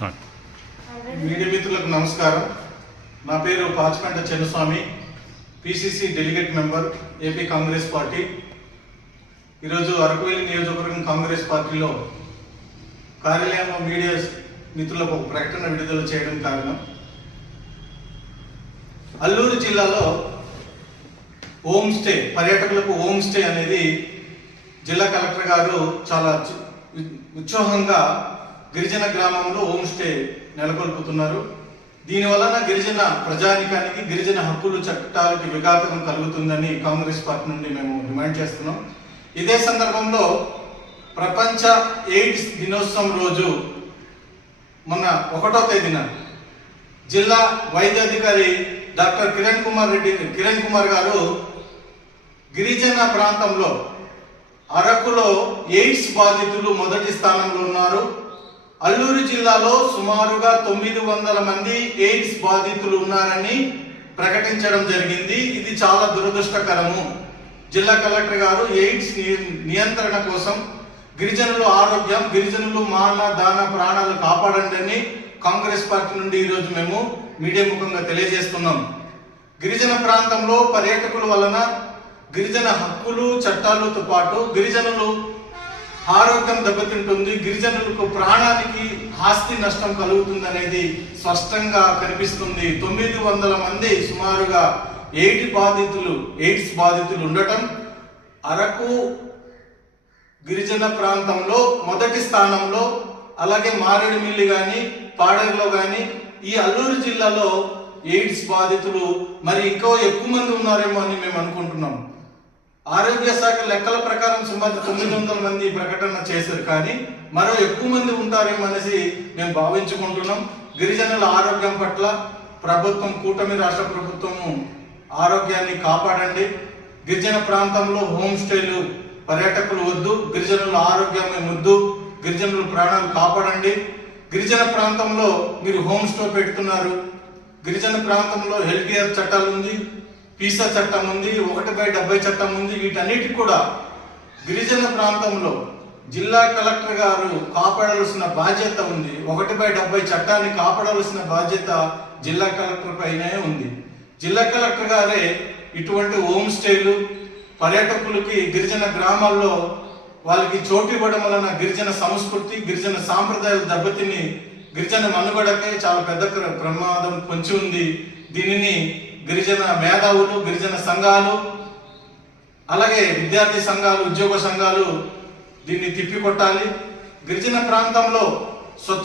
Media మిత్రులకు నమస్కారం. నా పేరు Pachipenta Chennaswamy PCC delegate member AP Congress party. ఈరోజు అరకువేలి నియోజకవర్గం కాంగ్రెస్ పార్టీలో కార్యాలయంలో మీడియా మిత్రులకు ఒక ప్రకటన విడుదల చేయడం కారణం. అల్లూరు జిల్లాలో హోమ్ స్టే పర్యాటకులకు హోమ్ స్టే అనేది జిల్లా కలెక్టర్ గారు చాలా ఉత్సాహంగా గిరిజన గ్రామంలో హోమ్ స్టే నెలకొల్పుతున్నారు. దీని వలన గిరిజన ప్రజానికానికి గిరిజన హక్కులు చట్టాలకి విఘాతం కలుగుతుందని కాంగ్రెస్ పార్టీ నుండి మేము డిమాండ్ చేస్తున్నాం. ఇదే సందర్భంలో ప్రపంచ ఎయిడ్స్ దినోత్సవం రోజు మొన్న ఒకటో తేదీన జిల్లా వైద్యాధికారి డాక్టర్ కిరణ్ కుమార్ రెడ్డి కిరణ్ కుమార్ గారు గిరిజన ప్రాంతంలో అరకులో ఎయిడ్స్ బాధితులు మొదటి స్థానంలో ఉన్నారు. అల్లూరు జిల్లాలో సుమారుగా తొమ్మిది వందల మంది ఎయిడ్స్ బాధితులు ఉన్నారని ప్రకటించడం జరిగింది. ఇది చాలా దురదృష్టకరము. జిల్లా కలెక్టర్ గారు ఎయిడ్స్ ని- నియంత్రణ కోసం గిరిజనుల ఆరోగ్యం గిరిజనులు మాన దాన ప్రాణాలు కాపాడండి అని కాంగ్రెస్ పార్టీ నుండి ఈరోజు మేము మీడియా ముఖంగా తెలియజేస్తున్నాం. గిరిజన ప్రాంతంలో పర్యాటకుల వలన గిరిజన హక్కులు చట్టాలతో పాటు గిరిజనులు ఆరోగ్యం దెబ్బతింటుంది గిరిజనులకు ప్రాణానికి ఆస్తి నష్టం కలుగుతుంది అనేది స్పష్టంగా కనిపిస్తుంది. తొమ్మిది వందల మంది సుమారుగా ఎయిడ్ బాధితులు ఎయిడ్స్ బాధితులు ఉండటం అరకు గిరిజన ప్రాంతంలో మొదటి స్థానంలో అలాగే మారేడుమిల్లి కానీ పాడేరులో కానీ ఈ అల్లూరు జిల్లాలో ఎయిడ్స్ బాధితులు మరి ఇంకో ఎక్కువ మంది ఉన్నారేమో అని మేము అనుకుంటున్నాం. ఆరోగ్య శాఖ లెక్కల ప్రకారం సుమారు తొమ్మిది వందల మంది ప్రకటన చేశారు. కానీ మరో ఎక్కువ మంది ఉంటారేమో అనేసి మేము భావించుకుంటున్నాం. గిరిజనుల ఆరోగ్యం పట్ల ప్రభుత్వం కూటమి రాష్ట్ర ప్రభుత్వము ఆరోగ్యాన్ని కాపాడండి. గిరిజన ప్రాంతంలో హోమ్ స్టేలు పర్యాటకులు వద్దు గిరిజనుల ఆరోగ్యమే ముద్దు గిరిజనుల ప్రాణాలు కాపాడండి. గిరిజన ప్రాంతంలో మీరు హోమ్ స్టే పెడుతున్నారు. గిరిజన ప్రాంతంలో హెల్త్ కేర్ చట్టాలు ఉంది. పీసా చట్టం ఉంది ఒకటి బై డెబ్బై చట్టం ఉంది వీటన్నిటి కూడా గిరిజన ప్రాంతంలో జిల్లా కలెక్టర్ గారు కాపాడాల్సిన బాధ్యత ఉంది. ఒకటి బై డెబ్బై చట్టాన్ని కాపాడాల్సిన బాధ్యత జిల్లా కలెక్టర్ పైనే ఉంది. జిల్లా కలెక్టర్ గారే ఇటువంటి హోమ్ స్టేలు పర్యాటకులకి గిరిజన గ్రామాల్లో వాళ్ళకి చోటు ఇవ్వడం వలన గిరిజన సంస్కృతి గిరిజన సాంప్రదాయాలు దెబ్బతిని గిరిజన మనుగడకే చాలా పెద్ద ప్ర- ప్రమాదం పొంచి ఉంది. దీనిని గిరిజన మేధావులు గిరిజన సంఘాలు అలాగే విద్యార్థి సంఘాలు ఉద్యోగ సంఘాలు దీన్ని తిప్పికొట్టాలి. గిరిజన ప్రాంతంలో స్వచ్ఛ